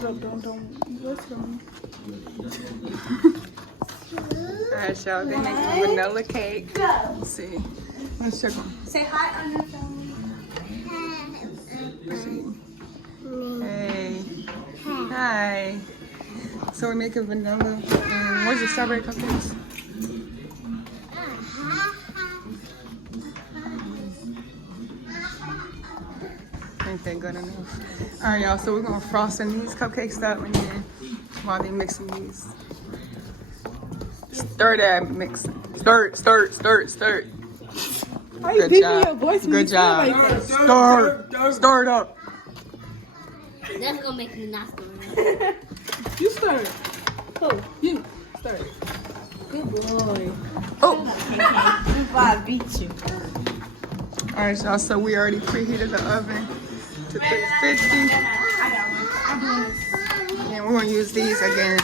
Don't listen. Alright, y'all. They making vanilla cake. Let's see. Let's check on. Say hi on your phone. Hey. Hi. So we're making vanilla. Where's the strawberry cupcakes? Ain't that good enough? Alright, y'all. So we're gonna frosting these cupcakes up, and then while they mixing these, stir that mix. Stir. Good job. Good job. Stir it up. That's gonna make me not stir. You stir it. Who? You stir it. Good boy. Oh. Before I beat you. Alright, y'all. So we already preheated the oven to 350. And we're gonna use these again.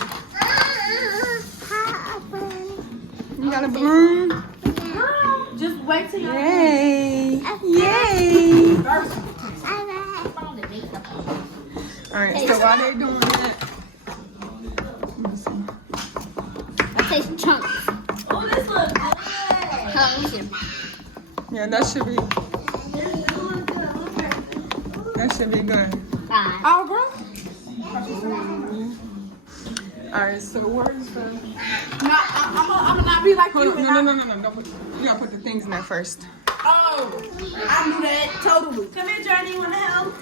You got a balloon? Just wait till you. Yay! Yay! Alright, so while they're doing that, I taste chunks. Oh, this looks good. yeah, that should be good. Bye. Oh, bro. Alright, so where's the... No, I'm gonna not be like Hold you. on, no. Don't put, you gotta put the things in there first. Oh, I knew that totally. Come here, Johnny. You wanna help?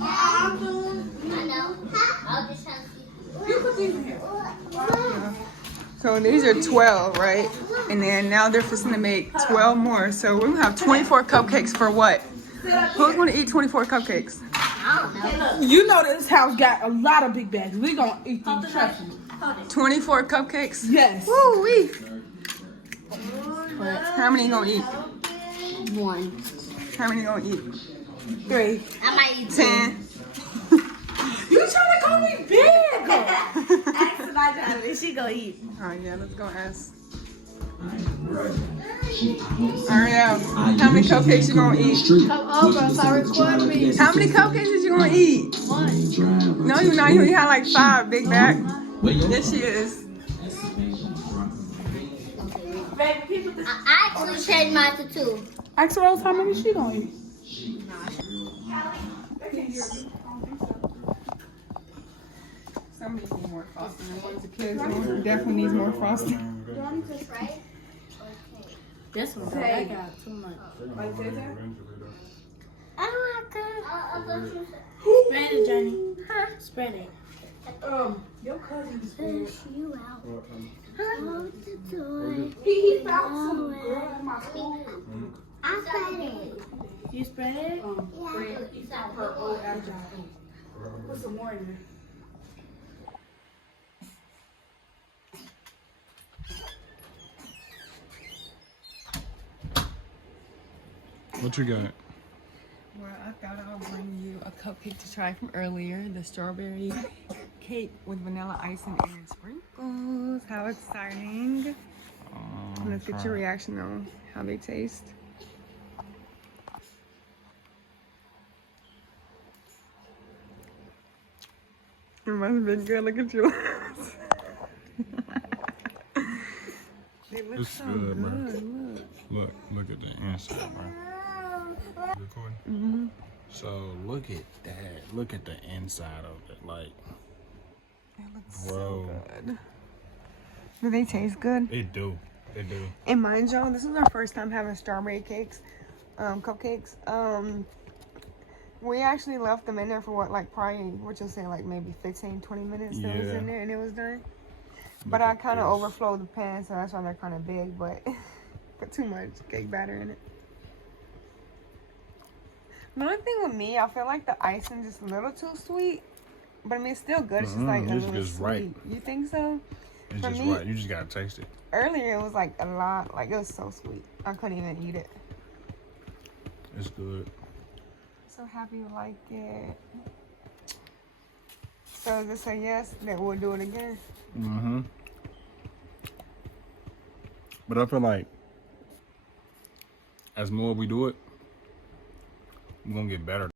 I know. I'll just have to. You put these in here. So these are 12, right? And then now they're fixing to make 12 more. So we're gonna have 24 cupcakes for what? Who's gonna eat 24 cupcakes? I don't know. You know this house got a lot of big bags. We gonna eat these. Trust me. 24 cupcakes? Yes. Woo wee! How many you gonna eat? One. How many you gonna eat? 3. I might eat 10. You trying to call me big? Ask my daughter. She gonna eat. Alright, yeah, let's go ask. Alright, how many cupcakes you gonna eat? Come over if I record me. How many cupcakes is you gonna eat? One. No, you're not. You only had like 5, big back. Yes, she is. Baby, people. I actually changed mine to 2. Ask Rose how many she gonna eat. Somebody needs more frosting. One of the kids definitely needs more frosting. This one, I got too much. Like that? I don't have to. Spread it, Johnny. Spread it. Your cousin's Push you out. Hold the door. He found some girl in my school. I spread it. You spread it? He found her old agile. Put some more in there. What you got? Well, I thought I'll bring you a cupcake to try from earlier. The strawberry cake with vanilla icing and sprinkles. How exciting. Let's get your reaction on how they taste. It must have been good. Look at yours. They look It's so good, bro. good. Look. Look at the inside, bro. Recording? Mm-hmm. So look at that. Look at the inside of it. Like, It looks bro. so good. Do they taste good? It do. It do. And mind y'all, this is our first time having strawberry cakes, cupcakes. We actually left them in there for what, like probably, what you'll say, like maybe 15, 20 minutes that was in there and it was done. But I kind of overflowed the pan, so that's why they're kind of big, but put too much cake batter in it. The only thing with me, I feel like the icing just a little too sweet. But I mean, it's still good. It's just like a It's little just sweet. right. You think so? It's For just me- right. You just gotta taste it. Earlier, it was like a lot. Like, it was so sweet. I couldn't even eat it. It's good. So happy you like it. So is this a yes that we'll do it again? Mm-hmm. But I feel like as more we do it, we're gonna get better.